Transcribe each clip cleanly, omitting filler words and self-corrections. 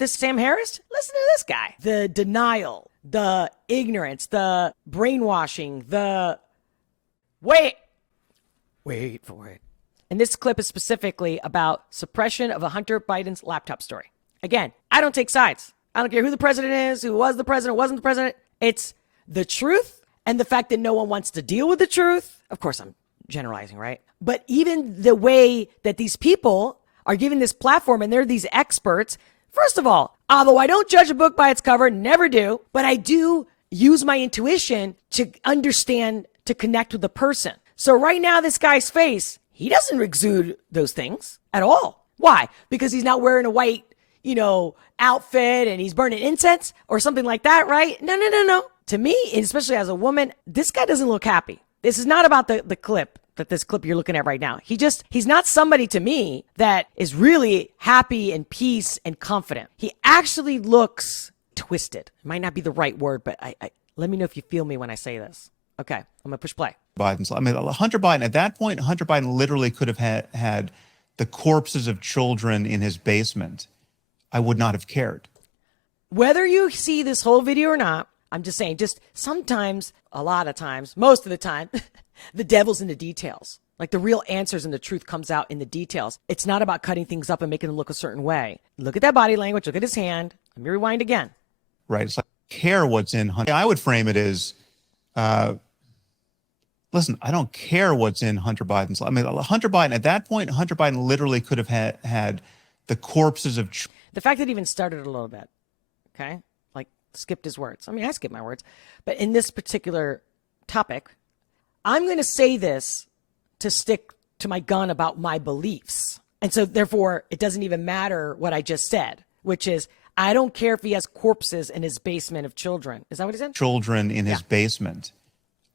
this Sam Harris? Listen to this guy. The denial, the ignorance, the brainwashing, the wait for it. And this clip is specifically about suppression of a Hunter Biden's laptop story. Again, I don't take sides. I don't care who the president is, who was the president, wasn't the president. It's the truth and the fact that no one wants to deal with the truth. Of course, I'm generalizing, right? But even the way that these people are given this platform and they're these experts. First of all, although I don't judge a book by its cover, never do, but I do use my intuition to understand, to connect with the person. So right now, this guy's face, he doesn't exude those things at all. Why? Because he's not wearing a white, outfit and he's burning incense or something like that, right? No. To me, especially as a woman, this guy doesn't look happy. This is not about the clip. This clip you're looking at right now. He's not somebody to me that is really happy and peace and confident. He actually looks twisted. It might not be the right word, but I let me know if you feel me when I say this. Okay, I'm gonna push play. Hunter Biden, at that point, Hunter Biden literally could have had the corpses of children in his basement. I would not have cared. Whether you see this whole video or not, I'm just saying, just sometimes, a lot of times, most of the time, the devil's in the details. Like the real answers and the truth comes out in the details. It's not about cutting things up and making them look a certain way. Look at that body language. Look at his hand. Let me rewind again. Right. It's like, care what's in Hunter. I would frame it as, listen, I don't care what's in Hunter Biden's. Hunter Biden, at that point, Hunter Biden literally could have had the corpses of. The fact that he even started a little bit, okay? Like skipped his words. I skip my words. But in this particular topic, I'm going to say this to stick to my gun about my beliefs. And so therefore, it doesn't even matter what I just said, which is, I don't care if he has corpses in his basement of children. Is that what he said? Children in his basement.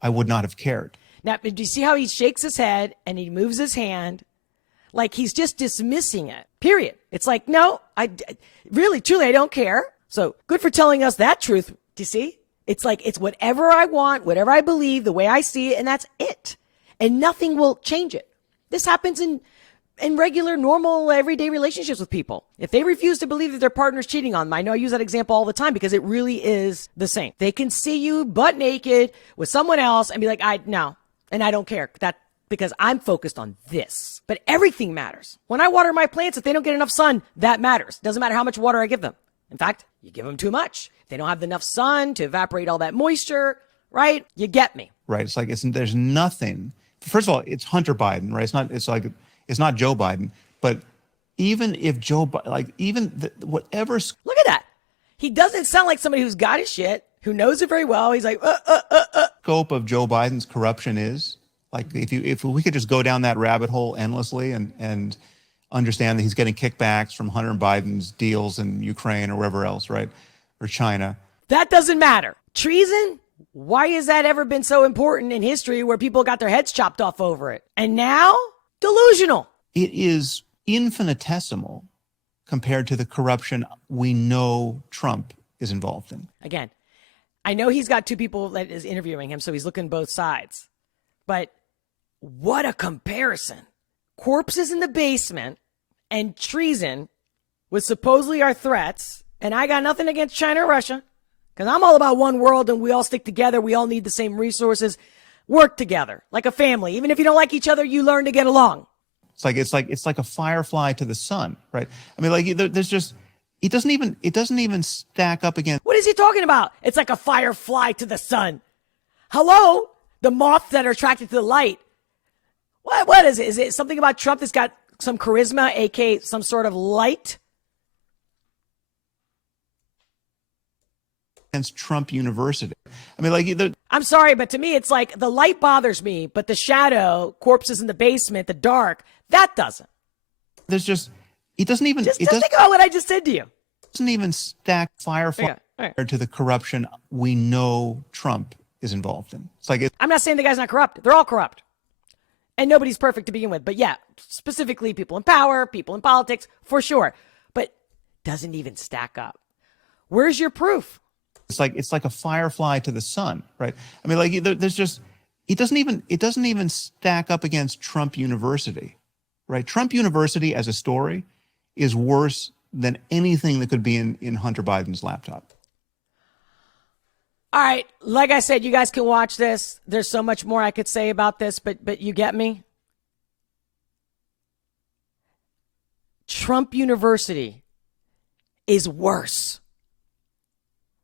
I would not have cared. Now, do you see how he shakes his head and he moves his hand? Like he's just dismissing it, period. It's like, no, I really, truly, I don't care. So good for telling us that truth. Do you see? It's like, it's whatever I want, whatever I believe, the way I see it, and that's it. And nothing will change it. This happens in regular, normal, everyday relationships with people. If they refuse to believe that their partner's cheating on them, I know I use that example all the time because it really is the same. They can see you butt naked with someone else and be like, no, and I don't care. Because I'm focused on this. But everything matters. When I water my plants, if they don't get enough sun, that matters. Doesn't matter how much water I give them. In fact, you give them too much. If they don't have enough sun to evaporate all that moisture, right? You get me. Right. It's like, there's nothing. First of all, it's Hunter Biden, right? It's not Joe Biden. But even if Joe Biden, whatever. Look at that. He doesn't sound like somebody who's got his shit, who knows it very well. He's like, Scope of Joe Biden's corruption is. Like if we could just go down that rabbit hole endlessly and understand that he's getting kickbacks from Hunter Biden's deals in Ukraine or wherever else, right? Or China. That doesn't matter. Treason? Why has that ever been so important in history where people got their heads chopped off over it? And now, delusional. It is infinitesimal compared to the corruption we know Trump is involved in. Again, I know he's got two people that is interviewing him, so he's looking both sides. But what a comparison. Corpses in the basement and treason, which supposedly are threats. And I got nothing against China or Russia, because I'm all about one world and we all stick together. We all need the same resources. Work together like a family. Even if you don't like each other, you learn to get along. It's like a firefly to the sun, right? There's just, it doesn't even stack up against. What is he talking about? It's like a firefly to the sun. Hello? The moths that are attracted to the light. What is it? Is it something about Trump that's got some charisma, aka some sort of light? Against Trump University. I'm sorry, but to me, it's like the light bothers me, but the shadow, corpses in the basement, the dark, that doesn't. There's just, it doesn't even. Just think about what I just said to you. It doesn't even stack firefly to the corruption we know Trump is involved in. I'm not saying the guy's not corrupt. They're all corrupt. And nobody's perfect to begin with. But yeah, specifically people in power, people in politics, for sure. But doesn't even stack up. Where's your proof? It's like a firefly to the sun, right? There's just, it doesn't even stack up against Trump University, right? Trump University as a story is worse than anything that could be in Hunter Biden's laptop. All right. Like I said, you guys can watch this. There's so much more I could say about this, but you get me? Trump University is worse.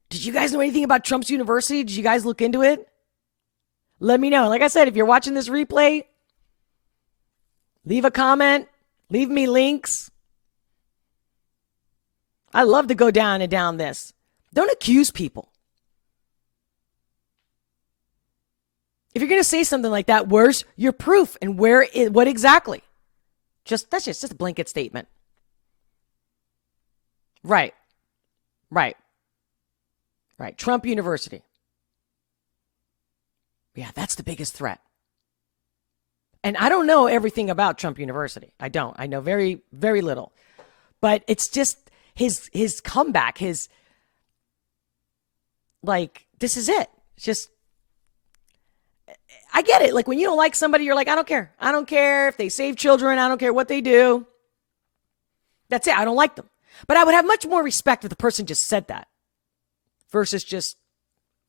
Did you guys know anything about Trump's University? Did you guys look into it? Let me know. Like I said, if you're watching this replay, leave a comment, leave me links. I love to go down and down this. Don't accuse people. If you're going to say something like that, where's your proof and what exactly? That's just a blanket statement. Right. Trump University. Yeah, that's the biggest threat. And I don't know everything about Trump University. I don't. I know very, very little. But it's just his comeback, this is it. It's just, I get it. Like when you don't like somebody, you're like, I don't care. I don't care if they save children. I don't care what they do. That's it. I don't like them. But I would have much more respect if the person just said that versus just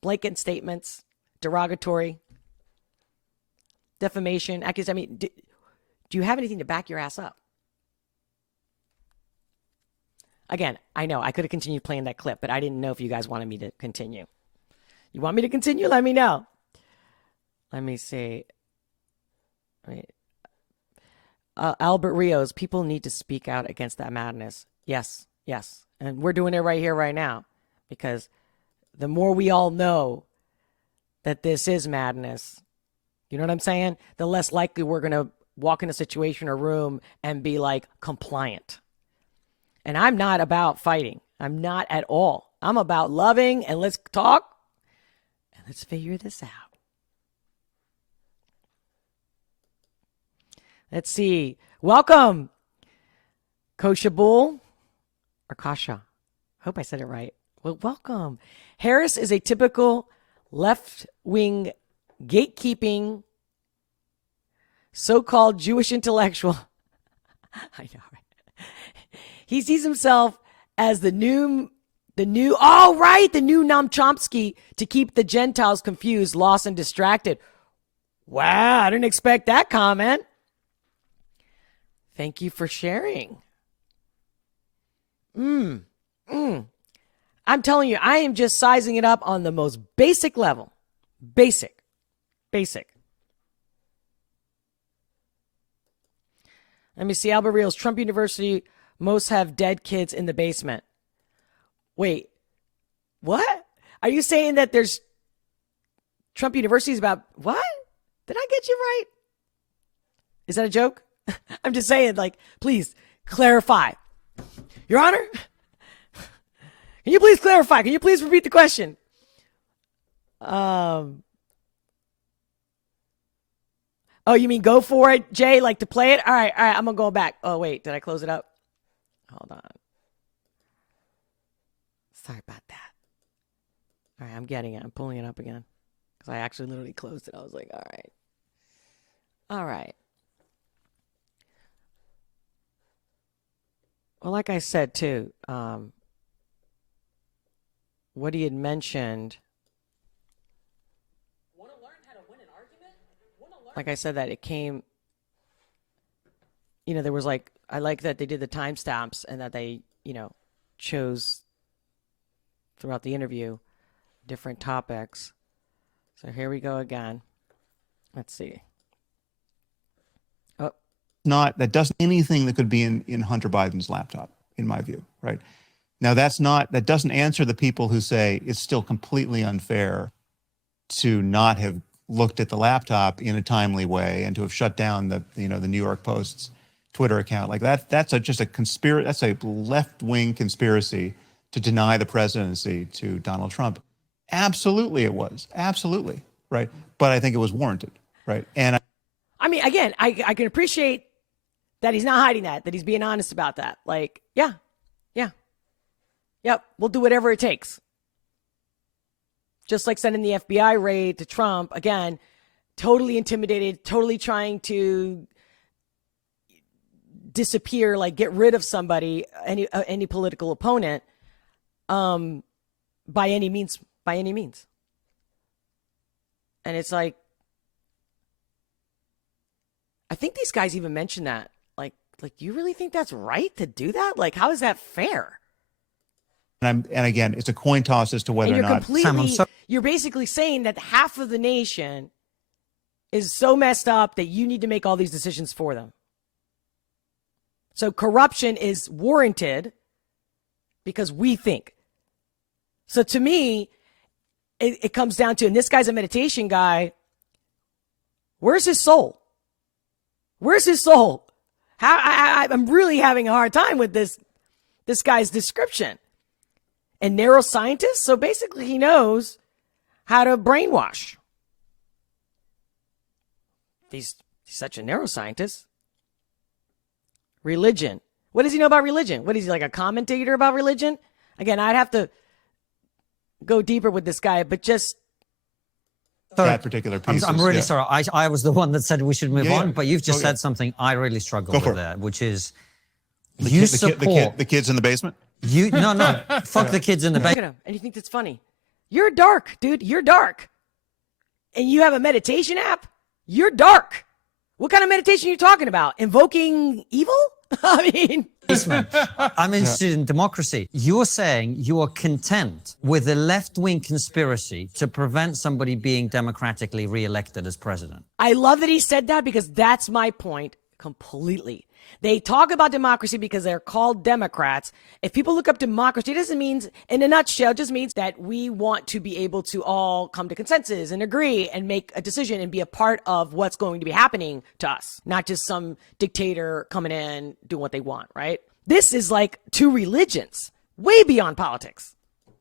blanket statements, derogatory, defamation, accusation. I mean, do you have anything to back your ass up? Again, I know I could have continued playing that clip, but I didn't know if you guys wanted me to continue. You want me to continue? Let me know. Let me see. Wait. Albert Rios, people need to speak out against that madness. Yes. And we're doing it right here, right now, because the more we all know that this is madness, you know what I'm saying? The less likely we're going to walk in a situation or room and be like compliant. And I'm not about fighting. I'm not at all. I'm about loving and let's talk and let's figure this out. Let's see. Welcome, Koshabul or Kasha. Hope I said it right. Well, welcome. Harris is a typical left-wing gatekeeping so-called Jewish intellectual. I know, right? He sees himself as the new Noam Chomsky to keep the Gentiles confused, lost, and distracted. Wow, I didn't expect that comment. Thank you for sharing. I'm telling you, I am just sizing it up on the most basic level. Basic. Let me see. Albert Reels, Trump University, most have dead kids in the basement. Wait, what? Are you saying that there's Trump University is about what? Did I get you right? Is that a joke? I'm just saying, please clarify. Your Honor, can you please clarify? Can you please repeat the question? Oh, you mean go for it, Jay? Like to play it? All right. I'm going to go back. Oh, wait. Did I close it up? Hold on. Sorry about that. All right. I'm getting it. I'm pulling it up again because I actually literally closed it. I was like, all right. Well, like I said, too, what he had mentioned. Want to learn how to win an argument? Like I said, that it came, there was I like that they did the timestamps and that they, chose throughout the interview different topics. So here we go again. Let's see. That doesn't anything that could be in Hunter Biden's laptop, in my view, right? Now that doesn't answer the people who say it's still completely unfair to not have looked at the laptop in a timely way and to have shut down the New York Post's Twitter account. Like that's just a conspiracy. That's a left-wing conspiracy to deny the presidency to Donald Trump. Absolutely, it was absolutely right, but I think it was warranted, right? And I mean, again, I can appreciate that he's not hiding that he's being honest about that. Yep, we'll do whatever it takes. Just like sending the FBI raid to Trump, again, totally intimidated, totally trying to disappear, like get rid of somebody, any political opponent, by any means. And it's like, I think these guys even mentioned that. Like, you really think that's right to do that? Like, how is that fair? And again, it's a coin toss as to whether or not. You're basically saying that half of the nation is so messed up that you need to make all these decisions for them. So corruption is warranted because we think. So to me, it comes down to, and this guy's a meditation guy, where's his soul? Where's his soul? I'm really having a hard time with this guy's description. And neuroscientist, so basically he knows how to brainwash. He's such a neuroscientist. Religion. What does he know about religion? What is he, like a commentator about religion? Again, I'd have to go deeper with this guy, but just that particular piece. I'm really sorry. I was the one that said we should move on, but you've just said something I really struggle with there, which is the kids in the basement. No, fuck the kids in the basement. Look at him, and you think that's funny. You're dark, dude. You're dark. And you have a meditation app? You're dark. What kind of meditation are you talking about? Invoking evil? I mean... I'm interested in democracy. You're saying you are content with a left-wing conspiracy to prevent somebody being democratically re-elected as president. I love that he said that because that's my point completely. They talk about democracy because they're called Democrats. If people look up democracy, it doesn't mean, in a nutshell, it just means that we want to be able to all come to consensus and agree and make a decision and be a part of what's going to be happening to us, not just some dictator coming in, doing what they want, right? This is like two religions, way beyond politics.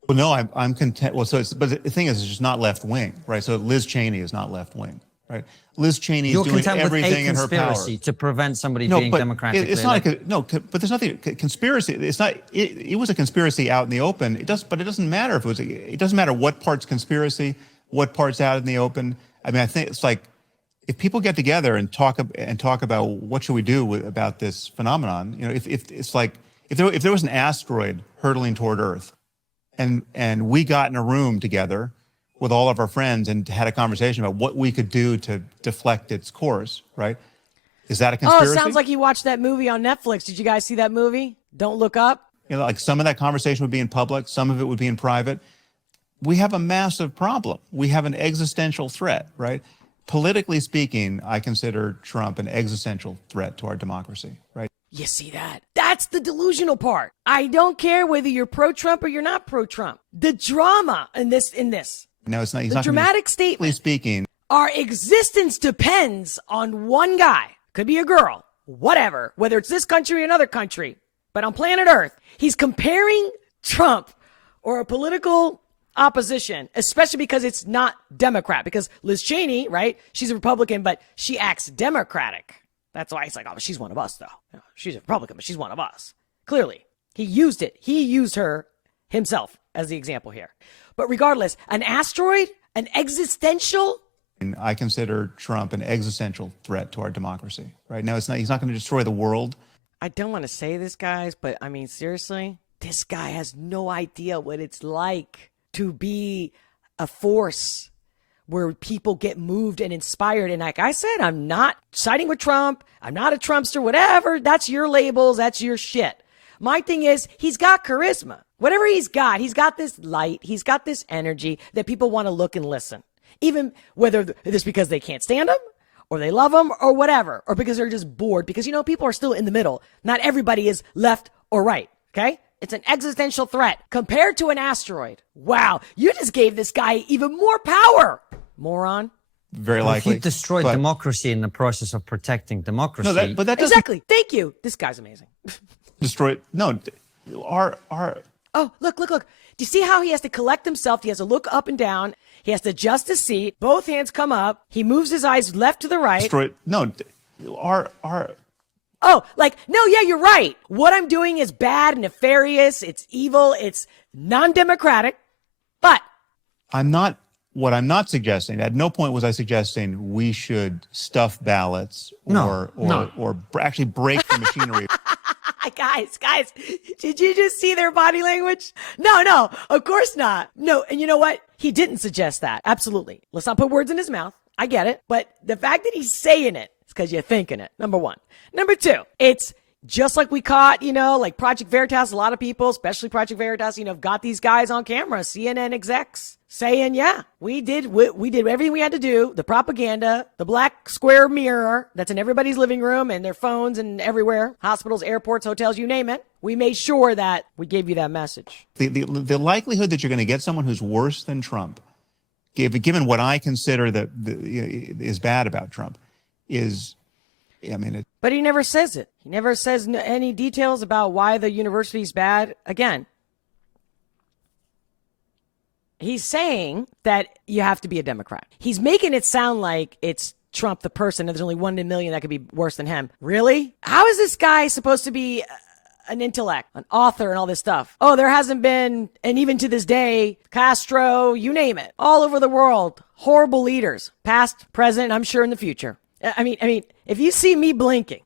Well, no, I'm content. Well, but the thing is, it's just not left wing, right? So Liz Cheney is not left wing. Right. Liz Cheney is doing everything in her power to prevent somebody being democratically elected. But there's nothing conspiracy. It's not. It was a conspiracy out in the open. But it doesn't matter if it was. It doesn't matter what part's conspiracy, what part's out in the open. I mean, I think it's like if people get together and talk about what should we do about this phenomenon. You know, if it's like if there was an asteroid hurtling toward Earth, and we got in a room together with all of our friends and had a conversation about what we could do to deflect its course, right? Is that a conspiracy? Oh, it sounds like you watched that movie on Netflix. Did you guys see that movie? Don't Look Up? You know, like some of that conversation would be in public, some of it would be in private. We have a massive problem. We have an existential threat, right? Politically speaking, I consider Trump an existential threat to our democracy, right? You see that? That's the delusional part. I don't care whether you're pro-Trump or you're not pro-Trump. The drama in this. No, it's not. He's the not dramatic statement. Speaking, our existence depends on one guy. Could be a girl, whatever. Whether it's this country or another country, but on planet Earth, he's comparing Trump or a political opposition, especially because it's not Democrat. Because Liz Cheney, right? She's a Republican, but she acts Democratic. That's why he's like, oh, but she's one of us, though. She's a Republican, but she's one of us. Clearly, he used it. He used her himself as the example here. But regardless, an asteroid, an existential. I consider Trump an existential threat to our democracy. Right now, it's not. He's not going to destroy the world. I don't want to say this, guys, but I mean, seriously, this guy has no idea what it's like to be a force where people get moved and inspired. And like I said, I'm not siding with Trump. I'm not a Trumpster, whatever. That's your labels. That's your shit. My thing is, he's got charisma. Whatever he's got this light, he's got this energy that people want to look and listen. Even whether it's because they can't stand him or they love him or whatever, or because they're just bored, because, you know, people are still in the middle. Not everybody is left or right, okay? It's an existential threat compared to an asteroid. Wow, you just gave this guy even more power, moron. Very likely. If you destroyed democracy in the process of protecting democracy. No, but that doesn't... Exactly. Thank you. This guy's amazing. Destroyed. No, our... Oh, look. Do you see how he has to collect himself? He has to look up and down. He has to adjust his seat. Both hands come up. He moves his eyes left to the right. Destroyed. No, our... Oh, like, no, yeah, you're right. What I'm doing is bad, nefarious. It's evil. It's non-democratic. But... I'm not what I'm not suggesting, at no point was I suggesting we should stuff ballots or actually break the machinery. Guys, did you just see their body language? No, of course not. No, and you know what? He didn't suggest that. Absolutely. Let's not put words in his mouth. I get it. But the fact that he's saying it is because you're thinking it. Number one. Number two, it's just like we caught, like Project Veritas, a lot of people, especially Project Veritas, got these guys on camera, CNN execs, saying, yeah, we did everything we had to do. The propaganda, the black square mirror that's in everybody's living room and their phones and everywhere, hospitals, airports, hotels, you name it. We made sure that we gave you that message. The likelihood that you're going to get someone who's worse than Trump, given what I consider that is bad about Trump, is... But he never says it. He never says any details about why the university's bad. Again, he's saying that you have to be a Democrat. He's making it sound like it's Trump the person, and there's only 1 in a million that could be worse than him. Really? How is this guy supposed to be an intellect, an author, and all this stuff? Oh, there hasn't been, and even to this day, Castro, you name it, all over the world, horrible leaders, past, present, I'm sure in the future. I mean, if you see me blinking,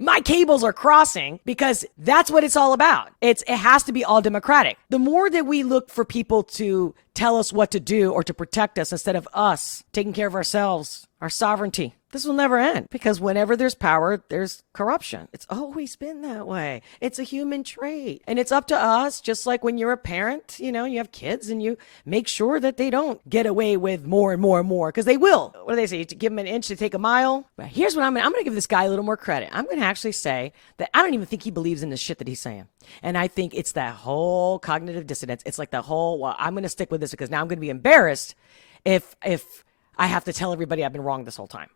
my cables are crossing because that's what it's all about. It has to be all democratic. The more that we look for people to tell us what to do or to protect us instead of us taking care of ourselves, our sovereignty, this will never end, because whenever there's power, there's corruption. It's always been that way. It's a human trait. And it's up to us, just like when you're a parent, you have kids and you make sure that they don't get away with more and more and more, because they will. What do they say? To give them an inch to take a mile? But here's what I'm going to give this guy a little more credit. I'm going to actually say that I don't even think he believes in the shit that he's saying. And I think it's that whole cognitive dissonance. It's like the whole, well, I'm going to stick with this because now I'm going to be embarrassed if I have to tell everybody I've been wrong this whole time.